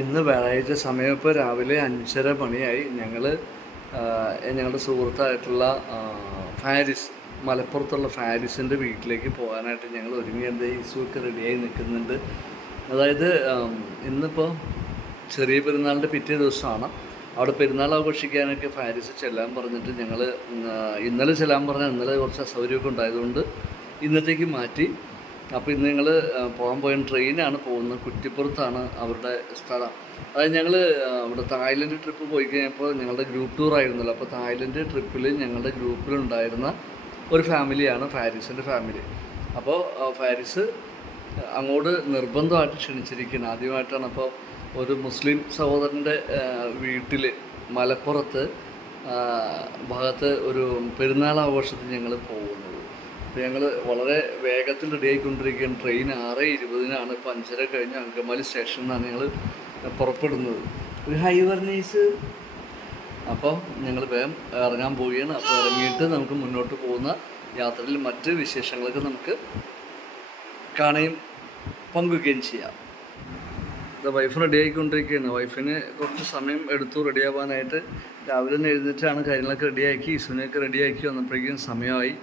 ഇന്ന് വ്യാഴാഴ്ച സമയം ഇപ്പോൾ രാവിലെ അഞ്ചര മണിയായി. ഞങ്ങൾ ഞങ്ങളുടെ സുഹൃത്തായിട്ടുള്ള ഫാരിസ് മലപ്പുറത്തുള്ള ഫാരിസിന്റെ വീട്ടിലേക്ക് പോകാനായിട്ട് ഞങ്ങൾ ഒരുങ്ങിയത് ഇസുവൊക്കെ റെഡിയായി നിൽക്കുന്നുണ്ട്. അതായത് ഇന്നിപ്പോൾ ചെറിയ പെരുന്നാളിന്റെ പിറ്റേ ദിവസമാണ്. അവിടെ പെരുന്നാൾ ആഘോഷിക്കാനൊക്കെ ഫാരിസ് ചെല്ലാൻ പറഞ്ഞിട്ട് ഞങ്ങൾ ഇന്നലെ ചെല്ലാൻ പറഞ്ഞാൽ ഇന്നലെ കുറച്ച് അസൗകര്യമൊക്കെ ഉണ്ടായതുകൊണ്ട് ഇന്നത്തേക്ക് മാറ്റി. അപ്പോൾ ഇന്ന് ഞങ്ങൾ പോകാൻ പോയ ട്രെയിനാണ് പോകുന്നത്. കുറ്റിപ്പുറത്താണ് അവരുടെ സ്ഥലം. അതായത് ഞങ്ങൾ അവിടെ തായ്ലൻഡ് ട്രിപ്പ് പോയി കഴിഞ്ഞപ്പോൾ ഞങ്ങളുടെ ഗ്രൂപ്പ് ടൂർ ആയിരുന്നല്ലോ. അപ്പോൾ തായ്ലൻഡ് ട്രിപ്പിൽ ഞങ്ങളുടെ ഗ്രൂപ്പിലുണ്ടായിരുന്ന ഒരു ഫാമിലിയാണ് ഫാരിസിന്റെ ഫാമിലി. അപ്പോൾ ഫാരിസ് അങ്ങോട്ട് നിർബന്ധമായിട്ട് ക്ഷണിച്ചിരിക്കുന്നത് ആദ്യമായിട്ടാണ് അപ്പോൾ ഒരു മുസ്ലിം സഹോദരന്റെ വീട്ടിൽ മലപ്പുറത്ത് ഭാഗത്ത് ഒരു പെരുന്നാൾ ആഘോഷത്തിന് ഞങ്ങൾ പോകുന്നത്. അപ്പോൾ ഞങ്ങൾ വളരെ വേഗത്തിൽ റെഡി ആയിക്കൊണ്ടിരിക്കുകയാണ്. ട്രെയിൻ ആറ് ഇരുപതിനാണ്. ഇപ്പോൾ അഞ്ചര കഴിഞ്ഞ് അങ്കമാലി സ്റ്റേഷനിൽ നിന്നാണ് ഞങ്ങൾ പുറപ്പെടുന്നത്. ഒരു ഹൈ വർണീസ് അപ്പോൾ ഞങ്ങൾ വേഗം ഇറങ്ങാൻ പോവുകയാണ്. അപ്പോൾ ഇറങ്ങിയിട്ട് നമുക്ക് മുന്നോട്ട് പോകുന്ന യാത്രയിൽ മറ്റ് വിശേഷങ്ങളൊക്കെ നമുക്ക് കാണുകയും പങ്കുവയ്ക്കുകയും ചെയ്യാം. വൈഫ് റെഡി ആയിക്കൊണ്ടിരിക്കുകയാണ്. വൈഫിന് കുറച്ച് സമയം എടുത്തു റെഡിയാവാനായിട്ട് രാവിലെ എഴുന്നേറ്റാണ് കാര്യങ്ങളൊക്കെ റെഡിയാക്കി ഇസുവിനെയൊക്കെ റെഡിയാക്കി വന്നപ്പോഴേക്കും സമയമായി.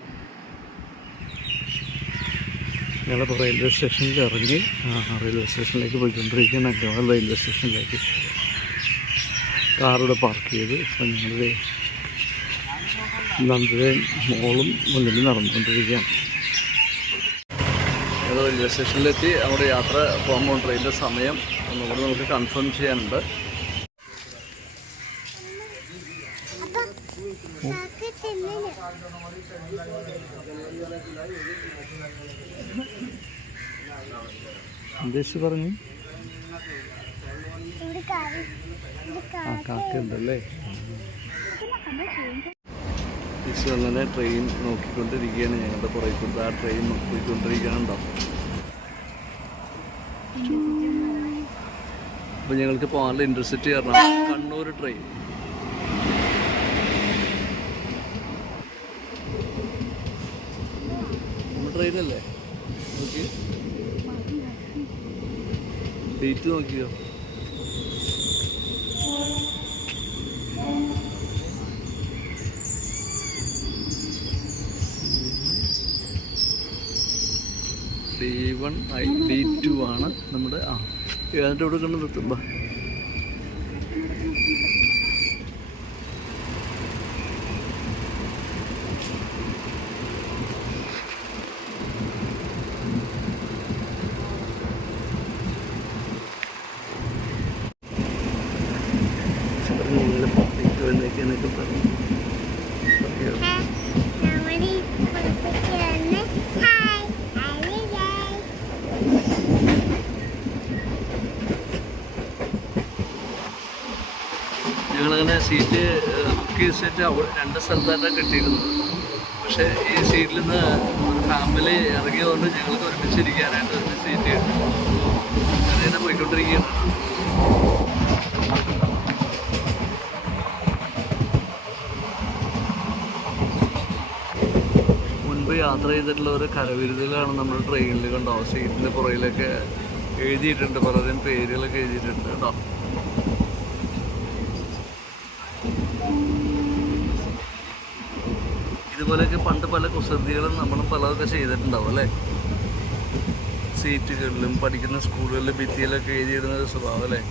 ഞങ്ങളിപ്പോൾ റെയിൽവേ സ്റ്റേഷനിൽ ഇറങ്ങി റെയിൽവേ സ്റ്റേഷനിലേക്ക് പോയിക്കൊണ്ടിരിക്കുന്ന അങ്കമാലി റെയിൽവേ സ്റ്റേഷനിലേക്ക് കാറിവിടെ പാർക്ക് ചെയ്ത് ഇപ്പം ഞങ്ങളുടെ നന്ദുരയും മോളും മുന്നിൽ നടന്നുകൊണ്ടിരിക്കുകയാണ്. ഞങ്ങൾ റെയിൽവേ സ്റ്റേഷനിലെത്തി അവിടെ യാത്ര പോകുമ്പോൾ ട്രെയിനിന്റെ സമയം ഒന്നുകൂടെ നമുക്ക് കൺഫേം ചെയ്യാനുണ്ട്. ഉദ്ദേശിച്ച് പറഞ്ഞു. ആ കാക്കുണ്ടല്ലേ ഈശോ അങ്ങനെ ട്രെയിൻ നോക്കിക്കൊണ്ടിരിക്കുകയാണ്. ഞങ്ങളുടെ പുറകെ കൊണ്ട് ആ ട്രെയിൻ പോയിക്കൊണ്ടിരിക്കുകയാണുണ്ടോ അപ്പോൾ ഞങ്ങൾക്ക് പോകാനുള്ള ഇൻട്രസിറ്റി കാരണം കണ്ണൂർ ട്രെയിൻ ട്രെയിനല്ലേ നോക്കി. ഡേറ്റ് നോക്കിയോ? D one I D two ആണ് നമ്മുടെ ആ. ഏതാണ്ട് ഇവിടെ കണ്ട് നിർത്തുമ്പോൾ എന്നൊക്കെ പറഞ്ഞു പറയോ ഞങ്ങളങ്ങനെ സീറ്റ് ബുക്ക് ചെയ്ത സീറ്റ് അവിടെ രണ്ട് സ്ഥലത്തായിട്ടാണ് കിട്ടിയിരുന്നത്. പക്ഷേ ഈ സീറ്റിൽ നിന്ന് ഫാമിലി ഇറങ്ങിയതുകൊണ്ട് ഞങ്ങൾക്ക് ഒരുമിച്ചിരിക്കാനായിട്ട് ഒരു സീറ്റ് കിട്ടി അങ്ങനെ പോയിക്കൊണ്ടിരിക്കുകയാണ്. മുൻപ് യാത്ര ചെയ്തിട്ടുള്ള ഒരു കരവിരുതലാണ് നമ്മൾ ട്രെയിനിൽ കണ്ടോ? സീറ്റിന്റെ പുറയിലൊക്കെ എഴുതിയിട്ടുണ്ട്. പലരും പേരുകളൊക്കെ എഴുതിയിട്ടുണ്ട് കേട്ടോ. ഇതുപോലെയൊക്കെ പണ്ട് പല കുസൃതികളും നമ്മളും പലതൊക്കെ ചെയ്തിട്ടുണ്ടാവും അല്ലേ? സീറ്റുകളിലും പഠിക്കുന്ന സ്കൂളുകളിലും ഭിത്തിയിലൊക്കെ എഴുതിയിടുന്ന ഒരു സ്വഭാവം അല്ലേ?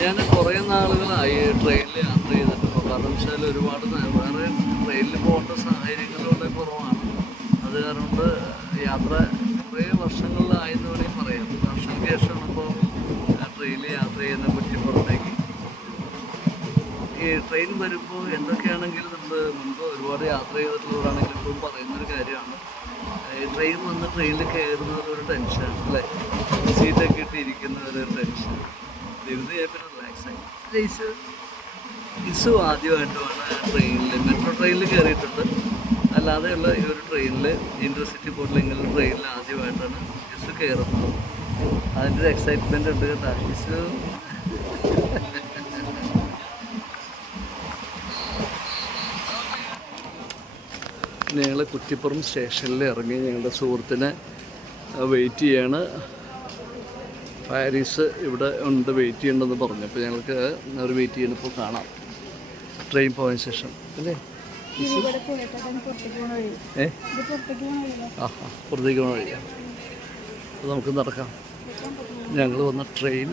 ഞാൻ കുറേ നാളുകളായി ട്രെയിനിൽ യാത്ര ചെയ്തിട്ടുണ്ട്? കാരണം വെച്ചാൽ ഒരുപാട് വേറെ ട്രെയിനിൽ പോകേണ്ട സാഹചര്യങ്ങളുടെ കുറവാണ്. അത് യാത്ര കുറേ വർഷങ്ങളിലായെന്ന് വേണമെങ്കിൽ പറയാം. വർഷങ്ങൾക്ക് ശേഷമാണ് ഇപ്പോൾ ട്രെയിനിൽ യാത്ര ചെയ്യുന്ന കുറ്റിപ്പുറത്തേക്ക് ഈ ട്രെയിൻ വരുമ്പോൾ എന്തൊക്കെയാണെങ്കിലും നമ്മൾ മുൻപ് ഒരുപാട് യാത്ര ചെയ്തിട്ടുള്ളവരാണെങ്കിലും ഇപ്പം പറയുന്നൊരു കാര്യമാണ്. ട്രെയിൻ വന്ന് ട്രെയിനിൽ കയറുന്നത് ഒരു ടെൻഷൻ അല്ലേ? സീറ്റൊക്കെ ഇട്ടിരിക്കുന്ന ഒരു ടെൻഷൻ ഇരുന്ന് പിന്നെ റിലാക്സ് ആയി. ഇസു ആദ്യമായിട്ടുമാണ് ട്രെയിനിൽ മെട്രോ ട്രെയിനിൽ കയറിയിട്ടുണ്ട്. അല്ലാതെയുള്ള ഈ ഒരു ട്രെയിനിൽ ഇന്റർസിറ്റി പോലുള്ള ട്രെയിനിൽ ആദ്യമായിട്ടാണ് ജിസു കയറുന്നത് അതിന്റെ ഒരു എക്സൈറ്റ്മെന്റ് ഉണ്ട് കേട്ടോ. ജിസു. ഞങ്ങൾ കുറ്റിപ്പുറം സ്റ്റേഷനിൽ ഇറങ്ങി ഞങ്ങളുടെ സുഹൃത്തിനെ വെയിറ്റ് ചെയ്യാണ്. പാരീസ് ഇവിടെ ഉണ്ട് വെയിറ്റ് ചെയ്യണ്ടെന്ന് പറഞ്ഞു. അപ്പോൾ ഞങ്ങൾക്ക് അവർ വെയിറ്റ് ചെയ്യുന്നപ്പോൾ കാണാം. ട്രെയിൻ പോയതിന് ശേഷം. അല്ലേ? പുറത്തേക്ക് ഏ? ആ പോകണ വഴിയാണ് അപ്പോൾ നമുക്ക് നടക്കാം. ഞങ്ങൾ വന്ന ട്രെയിൻ.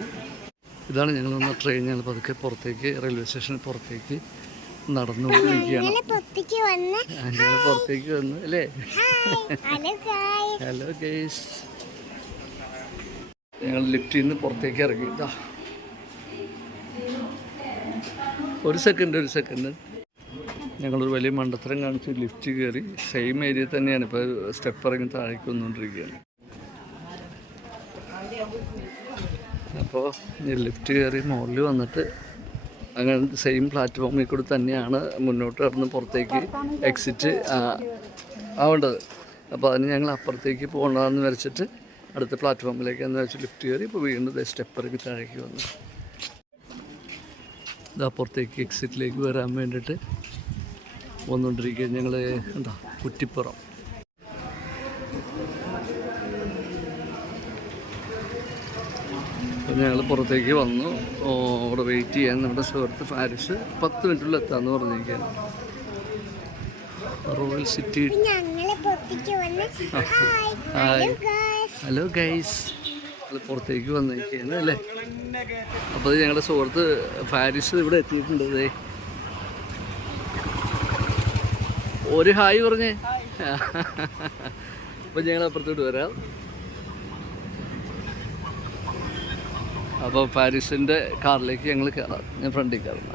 ഇതാണ് ഞങ്ങൾ വന്ന ട്രെയിൻ. ഞങ്ങൾ പതുക്കെ പുറത്തേക്ക് റെയിൽവേ സ്റ്റേഷനിൽ പുറത്തേക്ക് നടന്നുകൊണ്ടിരിക്കുകയാണ്. പുറത്തേക്ക് വന്ന് ആ, ഞങ്ങൾ പുറത്തേക്ക് വന്നു അല്ലേ? ഹലോ ഗേസ് ഞങ്ങൾ ലിഫ്റ്റിൽ നിന്ന് പുറത്തേക്ക് ഇറങ്ങി. ഒരു സെക്കൻഡ് ഒരു സെക്കൻഡ്. ഞങ്ങളൊരു വലിയ മണ്ടത്തരം കാണിച്ച് ലിഫ്റ്റ് കയറി സെയിം ഏരിയ തന്നെയാണ്. ഇപ്പോൾ സ്റ്റെപ്പ് ഇറങ്ങി താഴേക്ക് വന്നുകൊണ്ടിരിക്കുകയാണ് അപ്പോൾ ലിഫ്റ്റ് കയറി മുകളിൽ വന്നിട്ട് അങ്ങനെ സെയിം പ്ലാറ്റ്ഫോമിൽ കൂടി തന്നെയാണ് മുന്നോട്ട് കടന്ന് പുറത്തേക്ക് എക്സിറ്റ് ആവേണ്ടത്. അപ്പോൾ അതിന് ഞങ്ങൾ അപ്പുറത്തേക്ക് പോകണമെന്ന് വരച്ചിട്ട് അടുത്ത പ്ലാറ്റ്ഫോമിലേക്ക് എന്ന് വെച്ച് ലിഫ്റ്റ് കയറി ഇപ്പോൾ വീണ്ടും സ്റ്റെപ്പ് ഇറങ്ങി താഴേക്ക് വന്നു. ഇത് അപ്പുറത്തേക്ക് എക്സിറ്റിലേക്ക് വരാൻ വേണ്ടിയിട്ട് വന്നുകൊണ്ടിരിക്കുക. ഞങ്ങൾ എന്താ കുറ്റിപ്പുറം. ഞങ്ങൾ പുറത്തേക്ക് വന്നു. അവിടെ വെയിറ്റ് ചെയ്യാൻ നമ്മുടെ സുഹൃത്ത് ഫാരിസ് പത്ത് മിനിറ്റുള്ളിൽ എത്താമെന്ന് പറഞ്ഞിരിക്കുകയാണ്. Royal city. ഹലോ ഗൈസ് പുറത്തേക്ക് വന്നിരിക്കുകയാണ് അല്ലേ? അപ്പോൾ ഞങ്ങളുടെ സുഹൃത്ത് ഫാരിസ് ഇവിടെ എത്തിയിട്ടുണ്ട്. ഒരു ഹായ് പറഞ്ഞേ. അപ്പം ഞങ്ങൾ അപ്പുറത്തോട്ട് വരാം. അപ്പോൾ പാരീസിന്റെ കാറിലേക്ക് ഞങ്ങൾ കയറാം ഞാൻ ഫ്രണ്ടിൽ കയറുന്ന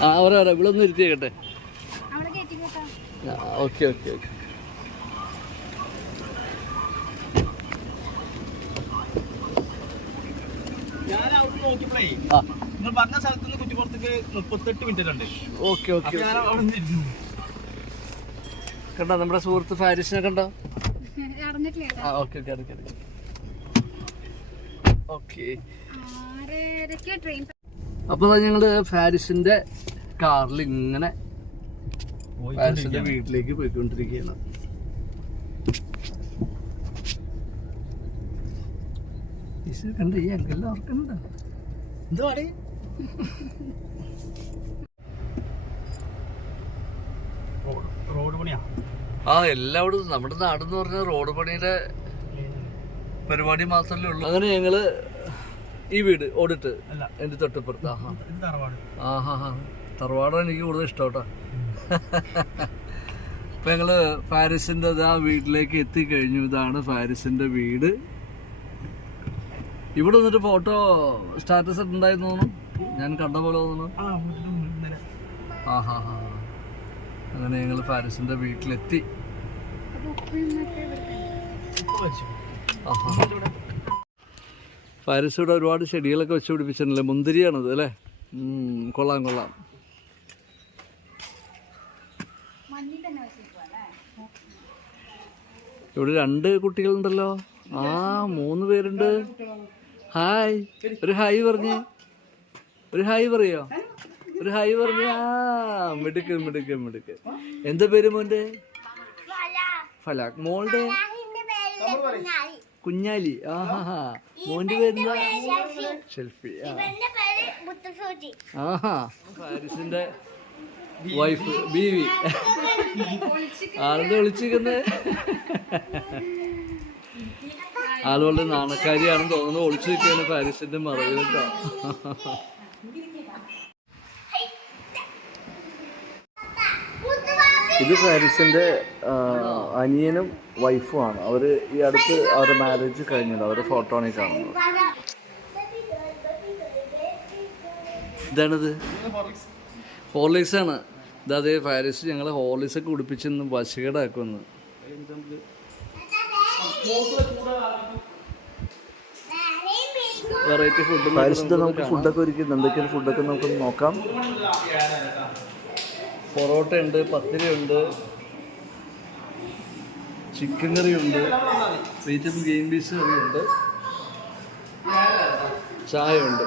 ആ. വരാം വരാം. ഇവിടെ ഒന്ന് ഇരുത്തിയേക്കട്ടെ ഓക്കെ ഓക്കെ ഓക്കെ. നിങ്ങൾ പറഞ്ഞ സ്ഥലത്ത് മുപ്പത്തെട്ട് ഓക്കെ ഓക്കെ കണ്ടോ നമ്മുടെ സുഹൃത്ത് ഫാരിസിനെ കണ്ടോ? അപ്പൊ ആ ഓക്കെ ഓക്കെ അടുക്കി അടുക്കി ഓക്കെ. ആറരയ്ക്ക് ട്രെയിൻ അപ്പോൾ ഞങ്ങൾ ഫാരിസിന്റെ കാറിൽ ഇങ്ങനെ ഫാരിസിന്റെ വീട്ടിലേക്ക് പോയിക്കൊണ്ടിരിക്കുകയാണ്. കണ്ട ഈ അങ്കല്ലോ ഓർക്കുന്നുണ്ടോ റോഡ് പണിയാ ആ എല്ലാവിടും നമ്മുടെ നാടെന്ന് പറഞ്ഞ റോഡ് പണിയുടെ പരിപാടി മാത്രമല്ലേ ഉള്ളൂ. അങ്ങനെ ഞങ്ങൾ ഈ വീട് ഓടിട്ട് എന്റെ തൊട്ടപ്പുറത്ത്. ആഹാ. തറവാടാണ് എനിക്ക് കൂടുതൽ ഇഷ്ടം കേട്ടോ ഇപ്പൊ ഞങ്ങൾ ഫാരിസിന്റെ ആ വീട്ടിലേക്ക് എത്തിക്കഴിഞ്ഞു. ഇതാണ് ഫാരിസിന്റെ വീട്. ഇവിടെ നിന്നിട്ട് ഫോട്ടോ സ്റ്റാറ്റസ് ഉണ്ടായിരുന്നു തോന്നുന്നു. ഞാൻ കണ്ട പോലെ തോന്നുന്നു. ആ ഹാ ഹാ അങ്ങനെ ഞങ്ങൾ പാരീസിന്റെ വീട്ടിലെത്തി. പാരീസ് ഇവിടെ ഒരുപാട് ചെടികളൊക്കെ വെച്ച് പിടിപ്പിച്ചിട്ടുണ്ടല്ലേ? മുന്തിരിയാണത് അല്ലേ? കൊള്ളാം കൊള്ളാം. ഇവിടെ രണ്ട് കുട്ടികളുണ്ടല്ലോ. ആ മൂന്ന് പേരുണ്ട്. ഹായ്. ഒരു ഹായ് പറഞ്ഞേ. ഒരു ഹായ് പറയോ? ഒരു ഹായ് പറഞ്ഞേ ആ മിടുക്ക് മിടുക്ക് മിടുക്ക്. എന്താ പേര് മോന്റെ ഫലാഖ് മോളുടെ? കുഞ്ഞാലി. ആഹാ. മോന്റെ പേരെന്താ? ഷെൽഫി. ആഹാ. ഫാരിസിന്റെ വൈഫ് ബീവി. ആളുടെ വിളിച്ചിരിക്കുന്നത് ആളുകളുടെ നാണക്കാരിയാണെന്ന് തോന്നുന്നു. ഒളിച്ചു നിൽക്കുകയാണ് പാരീസിന്റെ മറവിൽ ഇത് ഫാരിസിന്റെ അനിയനും വൈഫും ആണ്. അവർ ഈ അടുത്ത് അവരുടെ മാരേജ് കഴിഞ്ഞത്. അവരുടെ ഫോട്ടോ ആണ് ഈ കാണുന്നത്. ഇതാണിത്. ഹോർലിക്സ് ആണ്. ഇതേ ഫാരിസ് ഞങ്ങൾ ഹോർലിക്സ് ഒക്കെ കുടിപ്പിച്ചെന്ന് വശകേടാക്കുമെന്ന്. വെറൈറ്റി ഫുഡ് ഫുഡൊക്കെ ഒരുക്കി എന്തൊക്കെയാണ് ഫുഡൊക്കെ നമുക്ക് നോക്കാം. പൊറോട്ടയുണ്ട് പത്തിരിയുണ്ട് ചിക്കൻ കറിയുണ്ട് വെജിറ്റബിൾ ഗ്രീൻ പീസ് കറിയുണ്ട് ചായയുണ്ട്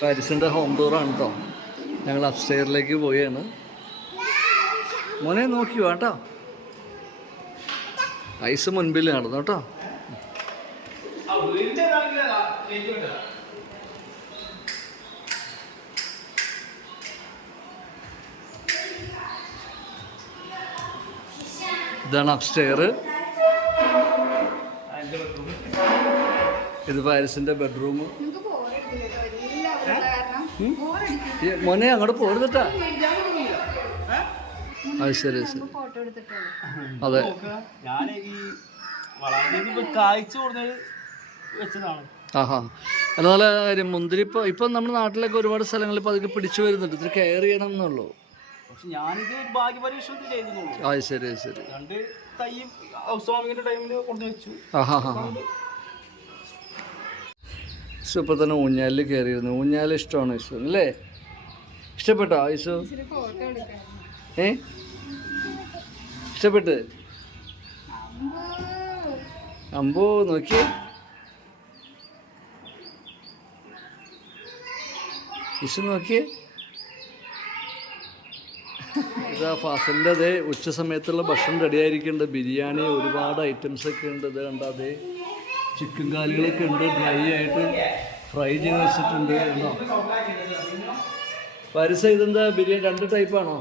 ഹാരിസിന്റെ ഹോം ടൂറാണ് കേട്ടോ ഞങ്ങൾ അപ്സ്റ്റെയറിലേക്ക് പോയാണ്. മോനെ നോക്കി വേട്ടോ ഐസ് മുൻപിൽ നടന്നു കേട്ടോ. ഇതാണ് അപ്സ്റ്റെയർ ഇത് പാരിസിന്റെ ബെഡ്റൂം മോനെ അങ്ങോട്ട് പോരുന്നിട്ടാ അത് ശരി ശരി. അതെ. ഞാൻ ഈ വളരെ ഇപ്പൊ കായ്ച്ചു കൊടുന്നത് വെച്ചതാണ്. ആഹാ. നല്ല കാര്യം മുന്തിരി ഇപ്പൊ ഇപ്പൊ നമ്മുടെ നാട്ടിലൊക്കെ ഒരുപാട് സ്ഥലങ്ങളിൽ ഇപ്പൊ അതൊക്കെ പിടിച്ചു വരുന്നുണ്ട്. ഇതിന് കെയർ ചെയ്യണം എന്നുള്ളൂ അത് ശരി ശരി. രണ്ട് ഇപ്പൊ തന്നെ ഊഞ്ഞാലിൽ കയറിയിരുന്നു ഊഞ്ഞാൽ ഇഷ്ടമാണ് അല്ലേ? ഇഷ്ടപ്പെട്ടോ എടുക്കാം ഏ? ഇഷ്ടപ്പെട്ട് അമ്പോ നോക്കി ഇsu നോക്കിയേ. ഇതാ ഫാസലിന്റെ അതേ ഉച്ച സമയത്തുള്ള ഭക്ഷണം റെഡി ആയിരിക്കുന്നുണ്ട്. ബിരിയാണി ഒരുപാട് ഐറ്റംസ് ഒക്കെ ഉണ്ട്. ഇത് കണ്ട ചിക്കൻ കാലുകളൊക്കെ ഉണ്ട്. ഡ്രൈ ആയിട്ട് ഫ്രൈ ചെയ്ത് വെച്ചിട്ടുണ്ട്. എന്നോ പരിസ ഇതെന്താ? ബിരിയാണി രണ്ട് ടൈപ്പാണോ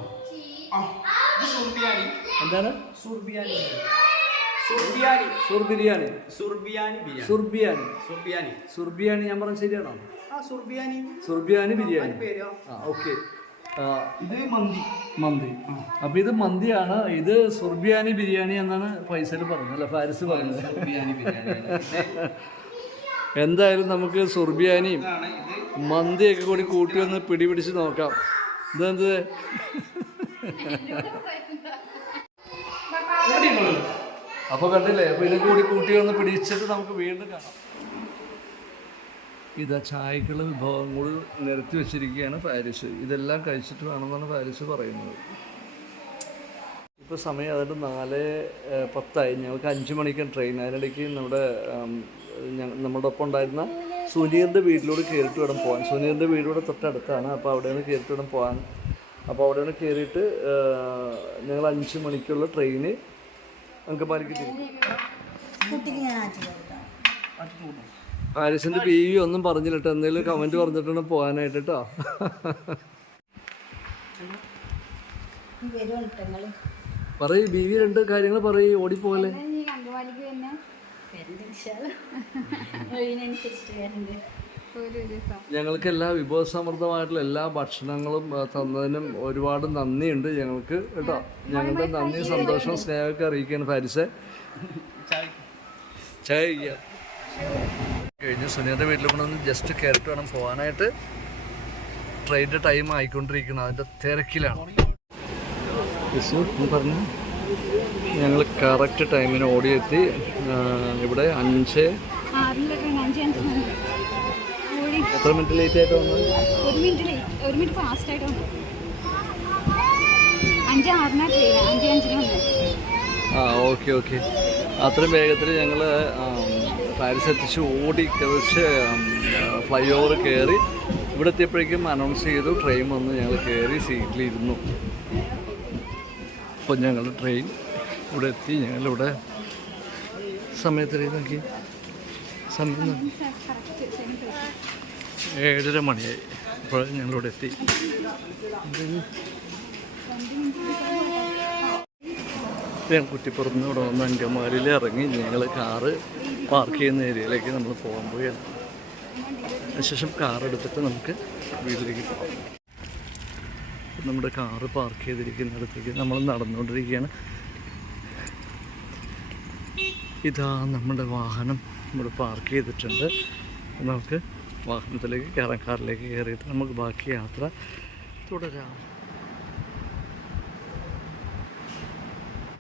എന്താണ്? സുർ ബിരിയാണി. സുർബിയാനി സുർബിയാനി ഞാൻ പറഞ്ഞ ശരിയാണോ? സുർബിയാനി ബിരിയാണി. ആ ഓക്കെ. ഇത് മന്തി. മന്തി. അപ്പൊ ഇത് മന്തിയാണ്. ഇത് സുർബിയാനി ബിരിയാണി എന്നാണ് ഫൈസൽ പറഞ്ഞത് അല്ല? ഫാരിസ് പറഞ്ഞത്. എന്തായാലും നമുക്ക് സുർബിയാനിയും മന്തിയൊക്കെ കൂടി കൂട്ടി ഒന്ന് പിടിപിടിച്ച് നോക്കാം. ഇതെന്ത്? അപ്പൊ കണ്ടില്ലേ? അപ്പൊ ഇതും കൂടി കൂട്ടി ഒന്ന് പിടിച്ചിട്ട് നമുക്ക് വീണ്ടും കാണാം. ഇതാ ചായക്കുള്ള കൂടി നിരത്തി വെച്ചിരിക്കുകയാണ് പാരീസ്. ഇതെല്ലാം കഴിച്ചിട്ട് വേണമെന്നാണ് പാരീസ് പറയുന്നത്. ഇപ്പോൾ സമയം അതിന്റെ നാല് പത്തായി. ഞങ്ങൾക്ക് അഞ്ച് മണിക്കാണ് ട്രെയിൻ അതിനിടയ്ക്ക് നമ്മുടെ നമ്മുടെ ഒപ്പം ഉണ്ടായിരുന്ന സുനീറിന്റെ വീട്ടിലൂടെ കയറിട്ട് വേണം പോകാൻ. സുനീറിന്റെ വീടിവിടെ തൊട്ടടുത്താണ്. അപ്പോൾ നിന്ന് കയറിട്ട് വേണം പോകാൻ. അപ്പോൾ അവിടെയാണ് കയറിയിട്ട് ഞങ്ങൾ അഞ്ച് മണിക്കുള്ള ട്രെയിന് അങ്കമാലിക്ക് പാരീസിന്റെ പി വി ഒന്നും പറഞ്ഞില്ല കേട്ടോ എന്തെങ്കിലും കമന്റ് പറഞ്ഞിട്ടാണ് പോകാനായിട്ട് കേട്ടോ പറയൂ ബി വി രണ്ട് കാര്യങ്ങൾ പറയൂ ഓടിപ്പോലെ അങ്കമാലിക്ക് തന്നെ ഞങ്ങൾക്ക് എല്ലാ വിഭവസമൃദ്ധമായിട്ടുള്ള എല്ലാ ഭക്ഷണങ്ങളും തന്നതിനും ഒരുപാട് നന്ദിയുണ്ട് ഞങ്ങൾക്ക് കേട്ടോ. ഞങ്ങളുടെ നന്ദി സന്തോഷം സ്നേഹമൊക്കെ അറിയിക്കുകയാണ് ഫാരിസെ. ചായ. കഴിഞ്ഞ്. സുനിയുടെ വീട്ടിൽ കൊണ്ടൊന്ന് ജസ്റ്റ് കയറിട്ട് വേണം പോകാനായിട്ട്. ട്രെയിനിന്റെ ടൈം ആയിക്കൊണ്ടിരിക്കണം അതിന്റെ തിരക്കിലാണ്. പറഞ്ഞു? ഞങ്ങൾ കറക്റ്റ് ടൈമിന് ഓടിയെത്തി. ഇവിടെ അഞ്ച് എത്ര മിനിറ്റ് ലേറ്റ് ആയിട്ട് വന്നത്? ഒരു മിനിറ്റ് ഒരു മിനിറ്റ് ഫാസ്റ്റ് ആയിട്ട് വന്നു. അഞ്ച് ആറിനാ ട്രെയിൻ അഞ്ച് അഞ്ചിന് വന്നു ആ ഓക്കെ ഓക്കെ അത്രയും വേഗത്തിൽ ഞങ്ങൾ പാരീസ് എത്തിച്ച് ഓടി കഴിച്ച് ഫ്ലൈ ഓവർ കയറി ഇവിടെ എത്തിയപ്പോഴേക്കും അനൗൺസ് ചെയ്തു ട്രെയിൻ വന്ന് ഞങ്ങൾ കയറി സീറ്റിലിരുന്നു അപ്പം ഞങ്ങളുടെ ട്രെയിൻ ഇവിടെ എത്തി. ഞങ്ങളിവിടെ സമയത്ത് നോക്കി. സമയം നോക്കി. കറക്റ്റ് സെയിം പ്ലേസ് ഏഴര മണിയായി. അപ്പോൾ ഞങ്ങളിവിടെ എത്തി. ഞാൻ കുറ്റിപ്പുറത്ത് ഇവിടെ വന്ന് അങ്കമാലിയിൽ ഇറങ്ങി. ഞങ്ങൾ കാറ് പാർക്ക് ചെയ്യുന്ന ഏരിയയിലേക്ക് നമ്മൾ പോകാൻ പോവുകയാണ്. അതിനുശേഷം കാർ എടുത്തിട്ട് നമുക്ക് വീട്ടിലേക്ക് പോകാം. നമ്മുടെ കാറ് പാർക്ക് ചെയ്തിരിക്കുന്നിടത്തേക്ക് നമ്മൾ നടന്നുകൊണ്ടിരിക്കുകയാണ്. ഇതാ നമ്മുടെ വാഹനം നമ്മൾ പാർക്ക് ചെയ്തിട്ടുണ്ട്. നമുക്ക് വാഹനത്തിലേക്ക് കയറാം കാറിലേക്ക് കയറിയിട്ട് നമുക്ക് ബാക്കി യാത്ര തുടരാം